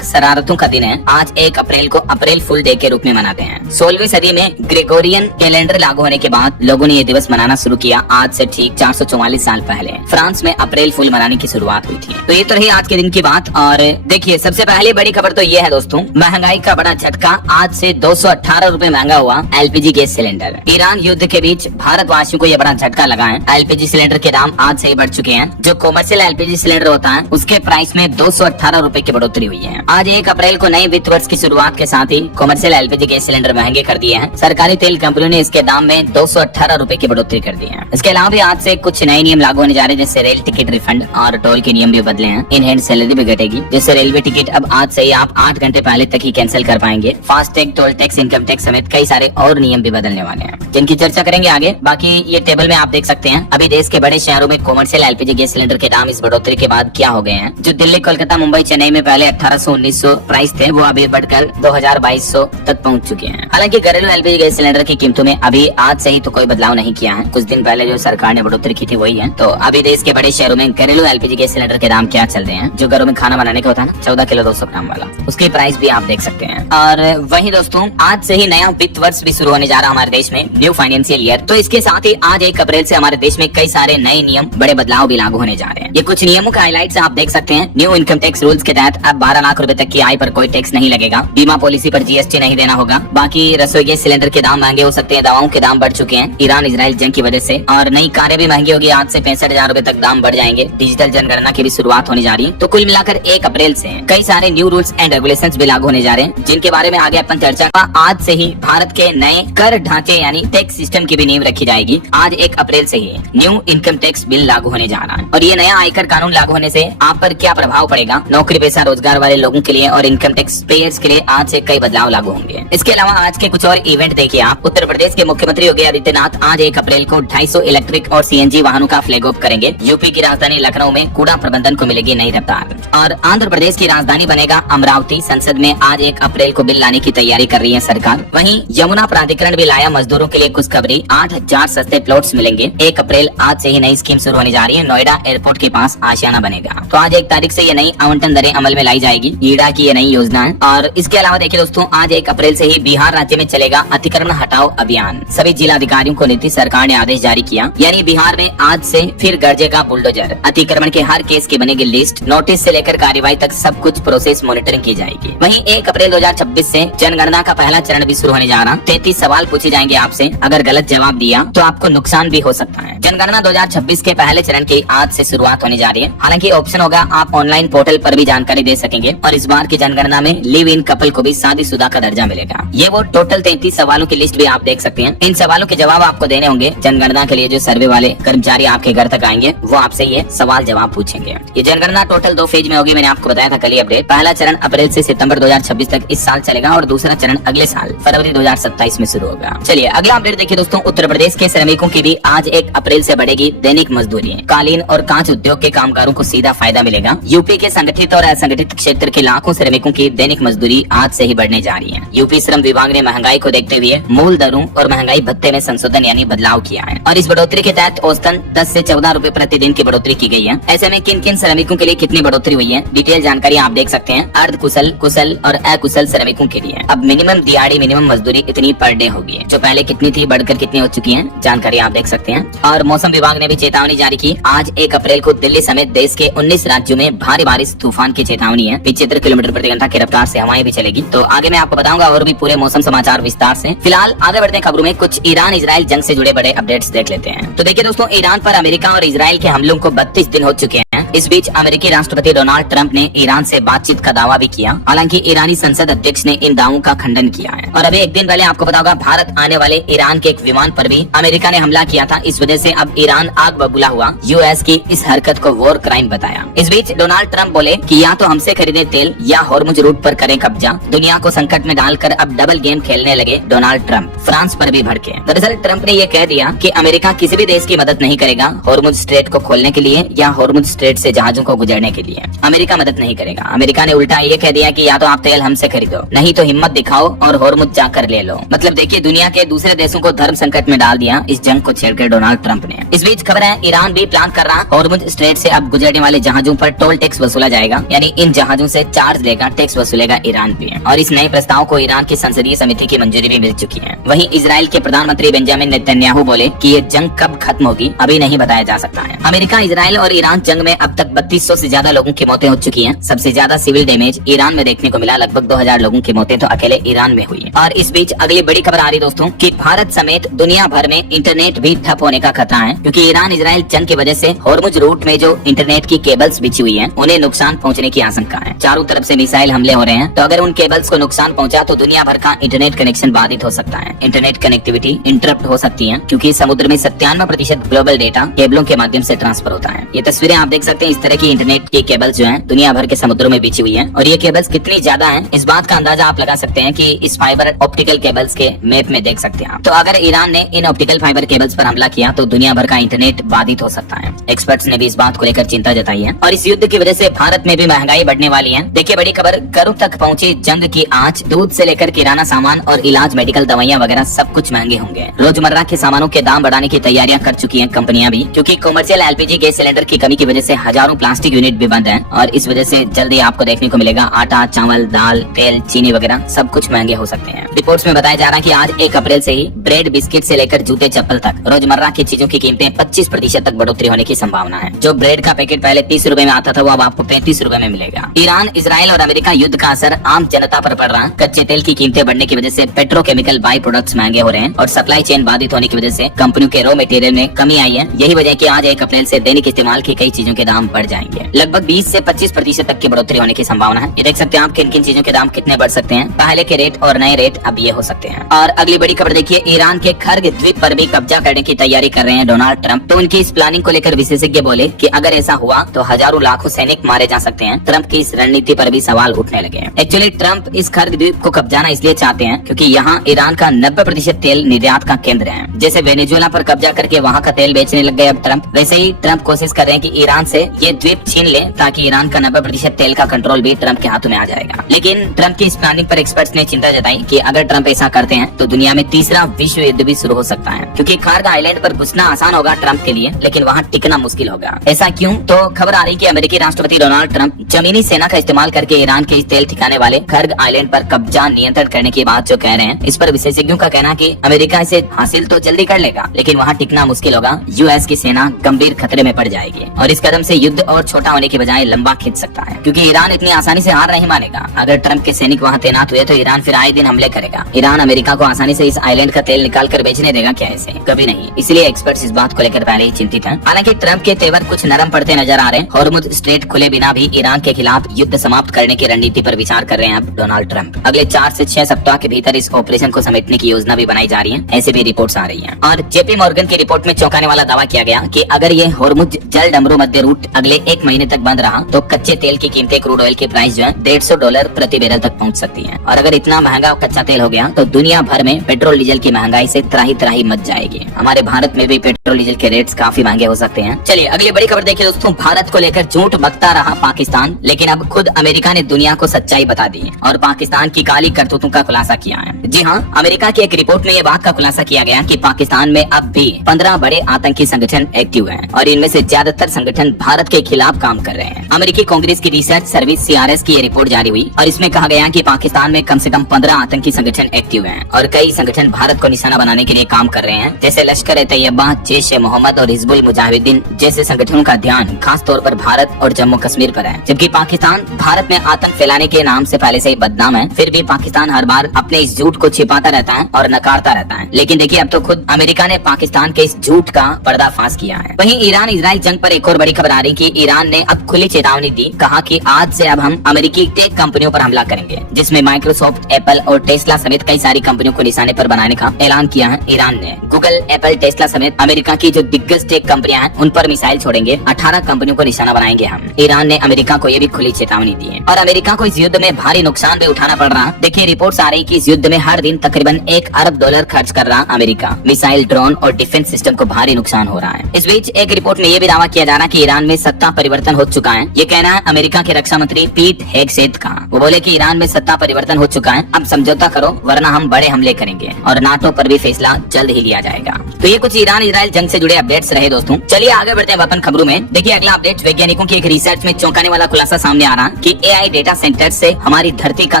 खतरनाक शरारतों का दिन है। आज 1 अप्रैल को अप्रैल फुल डे के रूप में मनाते हैं। 16वीं सदी में ग्रेगोरियन कैलेंडर लागू होने के बाद लोगों ने ये दिवस मनाना शुरू किया। आज से ठीक 444 साल पहले फ्रांस में अप्रैल फुल मनाने की शुरुआत हुई थी। तो ये तो रही आज के दिन की बात। और देखिए, सबसे पहले बड़ी खबर तो ये है दोस्तों, महंगाई का बड़ा झटका। आज से 218 रुपए महंगा हुआ एलपीजी गैस सिलेंडर। ईरान युद्ध के बीच भारतवासियों को ये बड़ा झटका लगा है। एलपीजी सिलेंडर के दाम आज से ही बढ़ चुके हैं। जो कॉमर्शियल एलपीजी सिलेंडर होता है उसके प्राइस में 218 रुपए की बढ़ोतरी हुई है। आज 1 अप्रैल को नए वित्त वर्ष की शुरुआत के साथ ही कॉमर्शियल एलपीजी गैस सिलेंडर महंगे कर दिए हैं। सरकारी तेल कंपनियों ने इसके दाम में 218 रुपए की बढ़ोतरी कर दी है। इसके अलावा भी आज से कुछ नए नियम लागू होने जा रहे हैं, जैसे रेल टिकट रिफंड और टोल के नियम भी बदले हैं। इन हैंड सैलरी भी घटेगी, जैसे रेलवे टिकट अब आज से ही आप 8 घंटे पहले तक ही कैंसिल कर पाएंगे। FASTag, toll tax, income tax समेत कई सारे और नियम भी बदलने वाले हैं, जिनकी चर्चा करेंगे आगे। बाकी ये टेबल में आप देख सकते हैं अभी देश के बड़े शहरों में कॉमर्शियल एलपीजी गैस सिलेंडर के दाम इस बढ़ोतरी के बाद क्या हो गए हैं। जो दिल्ली, कोलकाता, मुंबई, चेन्नई में पहले 1800-1900 प्राइस थे, वो अभी बढ़कर 2000-2200 तक पहुंच चुके हैं। हालांकि घरेलू एलपीजी गैस सिलेंडर की कीमतों में अभी आज से ही तो कोई बदलाव नहीं किया है। कुछ दिन पहले जो सरकार ने बढ़ोतरी की थी वही है। तो अभी देश के बड़े शहरों में घरेलू एलपीजी गैस सिलेंडर के दाम क्या चल रहे हैं। जो घरों में खाना बनाने का होता है ना, 14 किलो 200 ग्राम वाला, उसके प्राइस भी आप देख सकते हैं। और वही दोस्तों, आज से ही नया वित्त वर्ष भी शुरू होने जा रहा हमारे देश में, न्यू फाइनेंशियल ईयर। तो इसके साथ ही आज 1 अप्रैल से हमारे देश में कई सारे नए नियम, बड़े बदलाव भी लागू होने जा रहे हैं। ये कुछ नियमों का हाइलाइट्स आप देख सकते हैं। न्यू इनकम टैक्स रूल्स के तहत अब 12 लाख रुपए तक की आय पर कोई टैक्स नहीं लगेगा। बीमा पॉलिसी पर जीएसटी नहीं देना होगा। बाकी रसोई गैस सिलेंडर के दाम महंगे हो सकते हैं। दवाओं के दाम बढ़ चुके हैं ईरान इजराइल जंग की वजह से। और नई कारें भी महंगी होगी। आज से 65,000 रुपए तक दाम बढ़ जाएंगे। डिजिटल जनगणना की भी शुरुआत होने जा रही है। तो कुल मिलाकर 1 अप्रैल से कई सारे न्यू रूल्स एंड रेगुलेशंस भी लागू होने जा रहे हैं, जिनके बारे में आगे अपन चर्चा। आज से ही भारत के नए कर ढांचे यानी टैक्स सिस्टम की भी नींव रखी जाएगी। आज 1 अप्रैल से ही न्यू इनकम टैक्स बिल लागू होने जा रहा है। और ये नया आयकर कानून लागू होने से आप पर क्या प्रभाव पड़ेगा, नौकरी पेशा रोजगार वाले लोगों के लिए और इनकम टैक्स पेयर्स के लिए आज से कई बदलाव लागू होंगे। इसके अलावा आज के कुछ और इवेंट देखिए आप। उत्तर प्रदेश के मुख्यमंत्री योगी आदित्यनाथ आज 1 अप्रैल को 250 इलेक्ट्रिक और सीएनजी वाहनों का फ्लैग ऑफ करेंगे। यूपी की राजधानी लखनऊ में कूड़ा प्रबंधन को मिलेगी नई रफ्तार। और आंध्र प्रदेश की राजधानी बनेगा अमरावती। संसद में आज 1 अप्रैल को बिल लाने की तैयारी कर रही है सरकार। वहीं यमुना प्राधिकरण भी लाया मजदूरों के लिए खुशखबरी, 8000 सस्ते प्लॉट्स मिलेंगे। 1 अप्रैल आज से ही नई स्कीम शुरू होने जा रही है। नोएडा एयरपोर्ट के पास आशियाना बनेगा। तो आज 1 तारीख से ये नई आवंटन दरें अमल में लाई जाएगी। ईडा की ये नई योजना है। और इसके अलावा देखिए दोस्तों, आज 1 अप्रैल से ही बिहार राज्य में चलेगा अतिक्रमण हटाओ अभियान। सभी जिला अधिकारियों को नीतीश सरकार ने आदेश जारी किया, यानी बिहार में आज से फिर गरजेगा बुलडोजर। अतिक्रमण के हर केस की बनेगी लिस्ट। नोटिस से लेकर कार्रवाई तक सब कुछ प्रोसेस मॉनिटरिंग की जाएगी। वहीं 1 अप्रैल 2026 से जनगणना का पहला चरण भी शुरू होने जा रहा। 33 सवाल पूछे जाएंगे आपसे। अगर गलत जवाब दिया तो आपको नुकसान भी हो सकता है। जनगणना 2026 के पहले चरण की आज से शुरुआत होने जा रही है। हालांकि ऑप्शन होगा, आप ऑनलाइन पोर्टल पर भी जानकारी दे सकेंगे। और इस बार की जनगणना में लिव इन कपल को भी शादीशुदा का दर्जा मिलेगा। ये वो टोटल 33 सवालों की लिस्ट भी आप देख सकते हैं। इन सवालों के जवाब आपको देने होंगे। जनगणना के लिए जो सर्वे वाले कर्मचारी आपके घर तक आएंगे वो आपसे ये सवाल जवाब पूछेंगे। ये जनगणना टोटल 2 फेज में होगी। मैंने आपको बताया था कल ही अपडेट। पहला चरण अप्रैल से सितंबर 2026 तक इस साल चलेगा और दूसरा चरण अगले साल फरवरी 2027 में शुरू होगा। चलिए अगला अपडेट देखिए दोस्तों, उत्तर प्रदेश के श्रमिकों की भी आज 1 अप्रैल से बढ़ेगी दैनिक मजदूरी। कालीन और कांच उद्योग के कामगारों को सीधा फायदा मिलेगा। यूपी के संगठित और असंगठित क्षेत्र के लाखों श्रमिकों की दैनिक मजदूरी आज से ही बढ़ने जा रही है। यूपी श्रम विभाग ने महंगाई को देखते हुए मूल दरों और महंगाई भत्ते में संशोधन यानी बदलाव किया है। और इस बढ़ोतरी के तहत औसतन 10 से 14 रुपए प्रतिदिन की बढ़ोतरी की गई है। ऐसे में किन किन श्रमिकों के लिए कितनी बढ़ोतरी हुई है, डिटेल जानकारी आप देख सकते हैं। अर्ध कुशल, कुशल और अकुशल श्रमिकों के लिए अब मिनिमम दिहाड़ी मिनिमम मजदूरी इतनी पर डे होगी। जो पहले कितनी थी बढ़कर कितनी हो चुकी है, जानकारी आप देख सकते हैं। और मौसम विभाग ने भी चेतावनी जारी की। आज 1 अप्रैल को दिल्ली समेत देश के 19 राज्यों में भारी बारिश तूफान की चेतावनी है। 75 किलोमीटर प्रति घंटा की रफ्तार से हवाएं भी चलेगी। तो आगे मैं आपको बताऊंगा और भी पूरे मौसम समाचार विस्तार से। फिलहाल आगे बढ़ते हैं खबरों में। कुछ ईरान इजराइल जंग से जुड़े बड़े अपडेट्स देख लेते हैं। तो देखिए दोस्तों, ईरान पर अमेरिका और इजराइल के हमलों को 32 दिन हो चुके हैं। इस बीच अमेरिकी राष्ट्रपति डोनाल्ड ट्रंप ने ईरान से बातचीत का दावा भी किया। हालांकि ईरानी संसद अध्यक्ष ने इन दावों का खंडन किया है। और अभी 1 दिन पहले आपको पता होगा, भारत आने वाले ईरान के एक विमान पर भी अमेरिका ने हमला किया था। इस वजह से अब ईरान आग बबूला हुआ। यूएस की इस हरकत को वॉर क्राइम बताया। इस बीच डोनाल्ड ट्रंप बोले कि या तो हमसे खरीदे तेल या हॉर्मुज रूट पर करें कब्जा। दुनिया को संकट में डालकर अब डबल गेम खेलने लगे डोनाल्ड ट्रंप। फ्रांस पर भी भड़के। दरअसल ट्रंप ने यह कह दिया कि अमेरिका किसी भी देश की मदद नहीं करेगा हॉर्मुज स्ट्रेट को खोलने के लिए या हॉर्मुज स्ट्रेट से जहाजों को गुजरने के लिए। अमेरिका मदद नहीं करेगा। अमेरिका ने उल्टा ये कह दिया कि या तो आप तेल हमसे खरीदो, नहीं तो हिम्मत दिखाओ और होर्मुज जाकर ले लो। मतलब देखिए, दुनिया के दूसरे देशों को धर्म संकट में डाल दिया इस जंग को छेड़कर डोनाल्ड ट्रंप ने। इस बीच खबर है, ईरान भी प्लान कर रहा होर्मुज स्ट्रेट से अब गुजरने वाले जहाजों पर टोल टैक्स वसूला जाएगा, यानी इन जहाजों से चार्ज लेगा, टैक्स वसूलेगा ईरान भी। और इस नए प्रस्ताव को ईरान की संसदीय समिति की मंजूरी भी मिल चुकी है। वहीं इजराइल के प्रधानमंत्री बेंजामिन नेतन्याहू बोले कि ये जंग कब खत्म होगी अभी नहीं बताया जा सकता है। अमेरिका, इजराइल और ईरान जंग में अब तक 3200 से ज्यादा लोगों की मौतें हो चुकी हैं। सबसे ज्यादा सिविल डैमेज ईरान में देखने को मिला, लगभग 2000 लोगों की मौतें तो अकेले ईरान में हुई। और इस बीच अगली बड़ी खबर आ रही दोस्तों कि भारत समेत दुनिया भर में इंटरनेट भी ठप होने का खतरा है, क्योंकि ईरान इजराइल जंग की वजह से होर्मुज रूट में जो इंटरनेट की केबल्स बिछी हुई हैं, उन्हें नुकसान पहुंचने की आशंका है। चारों तरफ से मिसाइल हमले हो रहे हैं, तो अगर उन केबल्स को नुकसान पहुंचा तो दुनिया भर का इंटरनेट कनेक्शन बाधित हो सकता है। इंटरनेट कनेक्टिविटी इंटरप्ट हो सकती है, क्योंकि समुद्र में 97% ग्लोबल डेटा केबलों के माध्यम से ट्रांसफर होता है। ये तस्वीरें आप देख सकते हैं, इस तरह की इंटरनेट की केबल्स जो हैं दुनिया भर के समुद्रों में बिछी हुई हैं। और ये केबल्स कितनी ज्यादा हैं, इस बात का अंदाजा आप लगा सकते हैं कि इस फाइबर ऑप्टिकल केबल्स के मैप में देख सकते हैं आप। तो अगर ईरान ने इन ऑप्टिकल फाइबर केबल्स पर हमला किया तो दुनिया भर का इंटरनेट बाधित हो सकता है। एक्सपर्ट्स ने भी इस बात को लेकर चिंता जताई है। और इस युद्ध की वजह से भारत में भी महंगाई बढ़ने वाली है। देखिए, बड़ी खबर, घरों तक पहुंची जंग की आंच। दूध से लेकर किराना सामान और इलाज, मेडिकल दवाइयां वगैरह सब कुछ महंगे होंगे। रोजमर्रा के सामानों के दाम बढ़ाने की तैयारियां कर चुकी हैं कंपनियां भी, क्योंकि कमर्शियल एलपीजी गैस सिलेंडर की कमी की वजह से हजारों प्लास्टिक यूनिट भी बंद हैं। और इस वजह से जल्दी आपको देखने को मिलेगा आटा, चावल, दाल, तेल, चीनी वगैरह सब कुछ महंगे हो सकते हैं। रिपोर्ट्स में बताया जा रहा है कि आज 1 अप्रैल से ही ब्रेड, बिस्किट से लेकर जूते, चप्पल तक रोजमर्रा की चीजों की कीमतें 25% तक बढ़ोतरी होने की संभावना है। जो ब्रेड का पैकेट पहले 30 रुपए में आता था, वो अब आपको 35 रुपए में मिलेगा। ईरान, इजराइल और अमेरिका युद्ध का असर आम जनता पर पड़ रहा है। कच्चे तेल की कीमतें बढ़ने की वजह से पेट्रोकेमिकल बाई प्रोडक्ट्स महंगे हो रहे हैं और सप्लाई चेन बाधित होने की वजह से कंपनियों के रॉ मटेरियल में कमी आई है। यही वजह है कि आज 1 अप्रैल से दैनिक इस्तेमाल की कई चीजों के दाम बढ़ जाएंगे। लगभग 20 से 25% तक की बढ़ोतरी होने की संभावना है। ये देख सकते हैं आप किन किन चीजों के दाम कितने बढ़ सकते हैं। पहले के रेट और नए रेट अब ये हो सकते हैं। और अगली बड़ी खबर देखिए, ईरान के खर्ग द्वीप पर भी कब्जा करने की तैयारी कर रहे हैं डोनाल्ड ट्रंप। तो उनकी इस प्लानिंग को लेकर विशेषज्ञ बोले कि अगर ऐसा हुआ तो हजारों लाखों सैनिक मारे जा सकते हैं। ट्रंप की इस रणनीति पर भी सवाल उठने लगे हैं। एक्चुअली ट्रंप इस खर्ग द्वीप को कब्जाना इसलिए चाहते हैं क्योंकि यहाँ ईरान का 90% तेल निर्यात का केंद्र है। जैसे वेनेजुएला पर कब्जा करके वहाँ का तेल बेचने लग गए अब ट्रंप, वैसे ही ट्रंप कोशिश कर रहे हैं कि ईरान से ये द्वीप छीन ले, ताकि ईरान का 90% तेल का कंट्रोल भी ट्रंप के हाथों में आ जाएगा। लेकिन ट्रंप की इस प्लानिंग पर एक्सपर्ट्स ने चिंता जताई कि अगर ट्रंप ऐसा करते हैं तो दुनिया में तीसरा विश्व युद्ध भी शुरू हो सकता है, क्योंकि खर्ग आइलैंड पर घुसना आसान होगा ट्रंप के लिए, लेकिन वहाँ टिकना मुश्किल होगा। ऐसा क्यों? तो खबर आ रही कि अमेरिकी राष्ट्रपति डोनाल्ड ट्रंप जमीनी सेना का इस्तेमाल करके ईरान के इस तेल ठिकाने वाले खर्ग आइलैंड पर कब्जा नियंत्रण करने की बात जो कह रहे हैं, इस पर विशेषज्ञों का कहना कि अमेरिका इसे हासिल तो जल्दी कर लेगा, लेकिन वहाँ टिकना मुश्किल होगा। यूएस की सेना गंभीर खतरे में पड़ जाएगी और इस कदम से युद्ध और छोटा होने की बजाय लंबा खिंच सकता है, क्योंकि ईरान इतनी आसानी से हार नहीं मानेगा। अगर ट्रंप के सैनिक वहाँ तैनात हुए तो ईरान फिर आए दिन हमले करेगा। ईरान अमेरिका को आसानी से इस आइलैंड का तेल निकाल कर बेचने देगा क्या? ऐसे कभी नहीं। इसलिए एक्सपर्ट्स इस बात को लेकर पहले ही चिंतित हैं। हालांकि ट्रंप के तेवर कुछ नरम पड़ते नजर आ रहे हैं। होर्मुज स्ट्रेट खुले बिना भी ईरान के खिलाफ युद्ध समाप्त करने की रणनीति पर विचार कर रहे हैं अब डोनाल्ड ट्रंप। अगले 4 से 6 सप्ताह के भीतर इस ऑपरेशन को समेटने की योजना भी बनाई जा रही है, ऐसे भी रिपोर्ट्स आ रही हैं। और जेपी मॉर्गन की रिपोर्ट में चौंकाने वाला दावा किया गया कि अगर ये होर्मुज जल डमरू मध्य रूट अगले 1 महीने तक बंद रहा तो कच्चे तेल की कीमतें, क्रूड ऑयल की प्राइस जो है $150 प्रति बैरल तक पहुंच सकती है। और अगर इतना महंगा कच्चा तेल हो गया तो दुनिया भर में पेट्रोल डीजल की महंगाई से त्राही त्राही मच जाएगी। हमारे भारत में भी पेट्रोल डीजल के रेट्स काफी महंगे हो सकते हैं। चलिए अगली बड़ी खबर देखिए दोस्तों, भारत को लेकर झूठ बकता रहा पाकिस्तान, लेकिन अब खुद अमेरिका ने दुनिया को सच्चाई बता दी और पाकिस्तान की काली करतूतों का खुलासा किया है। जी हाँ, अमेरिका की एक रिपोर्ट में ये बात का खुलासा किया गया कि पाकिस्तान में अब भी 15 बड़े आतंकी संगठन एक्टिव हैं और इनमें से ज्यादातर संगठन भारत के खिलाफ काम कर रहे हैं। अमेरिकी कांग्रेस की रिसर्च सर्विस CRS की ये रिपोर्ट जारी हुई और इसमें कहा गया कि पाकिस्तान में कम से कम 15 आतंकी संगठन एक्टिव हैं और कई संगठन भारत को निशाना बनाने के लिए काम कर रहे हैं, जैसे लश्कर-ए-तैयबा, जैश-ए-मोहम्मद और हिजबुल मुजाहिदीन जैसे संगठनों का ध्यान खास तौर पर भारत और जम्मू कश्मीर पर है। जबकि पाकिस्तान भारत में आतंक फैलाने के नाम से पहले से ही बदनाम है, फिर भी पाकिस्तान हर बार अपने इस झूठ को छिपाता रहता है और नकारता रहता है। लेकिन देखिए, अब तो खुद अमेरिका ने पाकिस्तान के इस झूठ का पर्दाफाश किया है। वहीं ईरान इजराइल जंग पर एक और बड़ी खबर आ रही कि ईरान ने अब खुली चेतावनी दी, कहा कि आज से अब हम अमेरिकी टेक कंपनियों पर हमला करेंगे, जिसमें माइक्रोसॉफ्ट, एप्पल और टेस्ला समेत कई सारी कंपनियों को निशाने पर बनाने का ऐलान किया है ईरान ने। गूगल, एप्पल, टेस्ला समेत अमेरिका की जो दिग्गज टेक कंपनियां हैं उन पर मिसाइल छोड़ेंगे। 18 कंपनियों को निशाना बनाएंगे हम। ईरान ने अमेरिका को ये भी खुली चेतावनी दी है और अमेरिका को इस युद्ध में भारी नुकसान भी उठाना पड़ रहा। देखिए, रिपोर्ट्स आ रही कि इस युद्ध में हर दिन तकरीबन $1 अरब खर्च कर रहा अमेरिका। मिसाइल, ड्रोन और डिफेंस सिस्टम को भारी नुकसान हो रहा है। इस बीच एक रिपोर्ट में ये भी दावा किया जा रहा है कि ईरान में सत्ता परिवर्तन हो चुका है। ये कहना है अमेरिका के रक्षा मंत्री पीट हेगसेथ का। वो बोले कि ईरान में सत्ता परिवर्तन हो चुका है, अब समझौता करो वरना हम बड़े हमले करेंगे और नाटो पर भी फैसला जल्द ही लिया जाएगा। तो ये कुछ ईरान इजराइल जंग से जुड़े अपडेट्स रहे दोस्तों। चलिए आगे बढ़ते हैं वतन खबरों में। देखिए अगला अपडेट, वैज्ञानिकों की एक रिसर्च में चौंकाने वाला खुलासा सामने आ रहा है कि एआई डेटा सेंटर से हमारी धरती का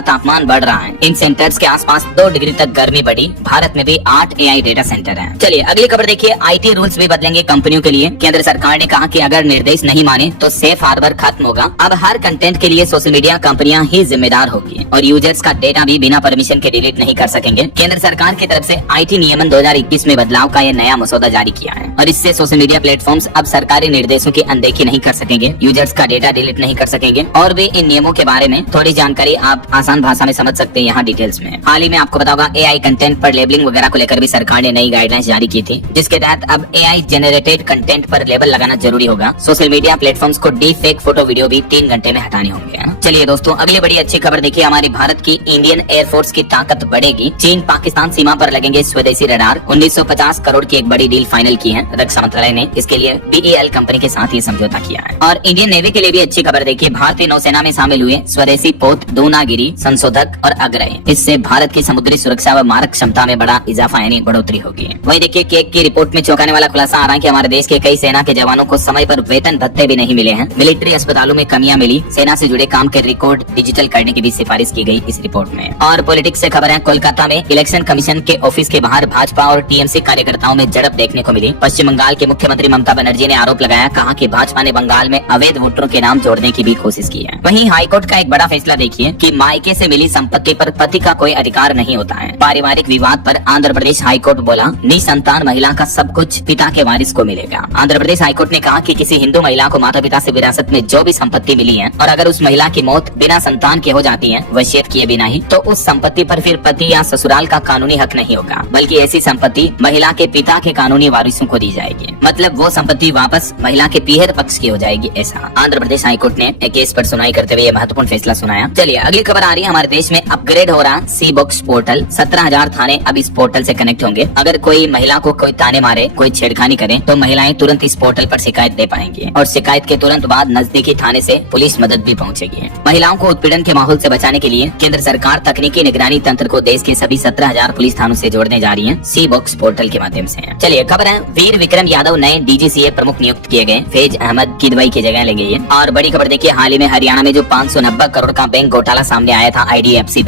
तापमान बढ़ रहा है। इन सेंटर्स के आसपास 2 डिग्री तक गर्मी बढ़ी। भारत में भी 8 एआई डेटा सेंटर हैं। चलिए अगली खबर देखिए, आईटी रूल्स भी बदलेंगे कंपनियों के लिए। केंद्र सरकार ने कहा कि अगर निर्देश नहीं माने तो सेफ हार्बर खत्म होगा। अब हर कंटेंट के लिए सोशल मीडिया कंपनियां ही जिम्मेदार होगी और यूजर्स का डेटा भी बिना परमिशन के डिलीट नहीं कर सकेंगे। केंद्र सरकार की तरफ से आईटी नियमन 2021 में बदलाव का ये नया मसौदा जारी किया है और इससे सोशल मीडिया प्लेटफॉर्म्स अब सरकारी निर्देशों की अनदेखी नहीं कर सकेंगे, यूजर्स का डेटा डिलीट नहीं कर सकेंगे। और भी इन नियमों के बारे में थोड़ी जानकारी आप आसान भाषा में समझ सकते हैं यहाँ डिटेल्स में। हाल ही में आपको बताऊंगा एआई कंटेंट पर लेबलिंग वगैरह को लेकर भी सरकार ने नई गाइडलाइंस जारी की थी, जिसके तहत अब एआई जनरेटेड कंटेंट पर लेबल लगाना जरूरी होगा। सोशल मीडिया प्लेटफॉर्म्स को डीप फेक फोटो वीडियो भी 3 घंटे में हटाने होंगे। चलिए दोस्तों अगली बड़ी अच्छी खबर देखिए, हमारी भारत की इंडियन एयरफोर्स की ताकत बढ़ेगी। चीन पाकिस्तान सीमा पर लगेंगे स्वदेशी रडार। 1950 करोड़ की एक बड़ी डील फाइनल की है रक्षा मंत्रालय ने। इसके लिए बीईएल कंपनी के साथ ये समझौता किया है। और इंडियन नेवी के लिए भी अच्छी खबर देखिए, भारतीय नौसेना में शामिल हुए स्वदेशी पोत दूनागिरी संशोधक और अग्रय। इससे भारत की समुद्री सुरक्षा व मारक क्षमता में बड़ा इजाफा यानी बढ़ोतरी होगी। वहीं देखिए केक की रिपोर्ट में चौंकाने वाला खुलासा आ रहा है कि हमारे देश के कई सेना के जवानों को समय पर वेतन भत्ते भी नहीं मिले हैं। मिलिट्री अस्पतालों में कमियां मिली। सेना से जुड़े काम के रिकॉर्ड डिजिटल करने की भी सिफारिश की गई इस रिपोर्ट में। और पॉलिटिक्स से खबर है, कोलकाता में इलेक्शन कमीशन के ऑफिस के बाहर भाजपा और टीएमसी कार्यकर्ताओं में झड़प देखने को मिली। पश्चिम बंगाल के मुख्यमंत्री ममता बनर्जी ने आरोप लगाया, कहा कि भाजपा ने बंगाल में अवैध वोटरों के नाम जोड़ने की भी कोशिश की है। वहीं हाईकोर्ट का एक बड़ा फैसला देखिए कि मायके से मिली संपत्ति पर पति का कोई अधिकार नहीं होता है। पारिवारिक विवाद पर आंध्र प्रदेश हाईकोर्ट बोला, निसंतान महिला का सब कुछ पिता के वारिस को मिलेगा। आंध्र प्रदेश हाईकोर्ट ने कहा कि किसी हिंदू महिला को माता पिता से विरासत में जो भी संपत्ति मिली है और अगर उस महिला की मौत बिना संतान के हो जाती है, वसीयत किए बिना ही, तो उस संपत्ति पर फिर पति या ससुराल का कानूनी हक नहीं होगा, बल्कि ऐसी संपत्ति महिला के पिता के कानूनी वारिसों को दी जाएगी। मतलब वो संपत्ति वापस महिला के पीहर पक्ष की हो जाएगी। ऐसा आंध्र प्रदेश हाईकोर्ट ने एक केस पर सुनवाई करते हुए महत्वपूर्ण फैसला सुनाया। चलिए अगली खबर आ रही है, हमारे देश में अपग्रेड हो रहा सी बॉक्स पोर्टल। 17,000 थाने अब इस पोर्टल से कनेक्ट होंगे। अगर कोई महिला को कोई ताने मारे, कोई छेड़खानी करे, तो महिलाएं तुरंत इस पोर्टल पर शिकायत दे पाएंगी और शिकायत के तुरंत बाद नजदीकी थाने से पुलिस मदद भी पहुंचेगी। महिलाओं को उत्पीड़न के माहौल से बचाने के लिए केंद्र सरकार तकनीकी निगरानी तंत्र को देश के सभी 17,000 पुलिस थानों से जोड़ने जा रही है सी बॉक्स पोर्टल के माध्यम से। चलिए खबर है, वीर विक्रम यादव नए डीजीसीए प्रमुख नियुक्त किए गए। फैज अहमद किदवई की जगह लेंगे ये। और बड़ी खबर देखिए, हाल ही में हरियाणा में जो 590 करोड़ का बैंक घोटाला सामने आया था आईडीएफसी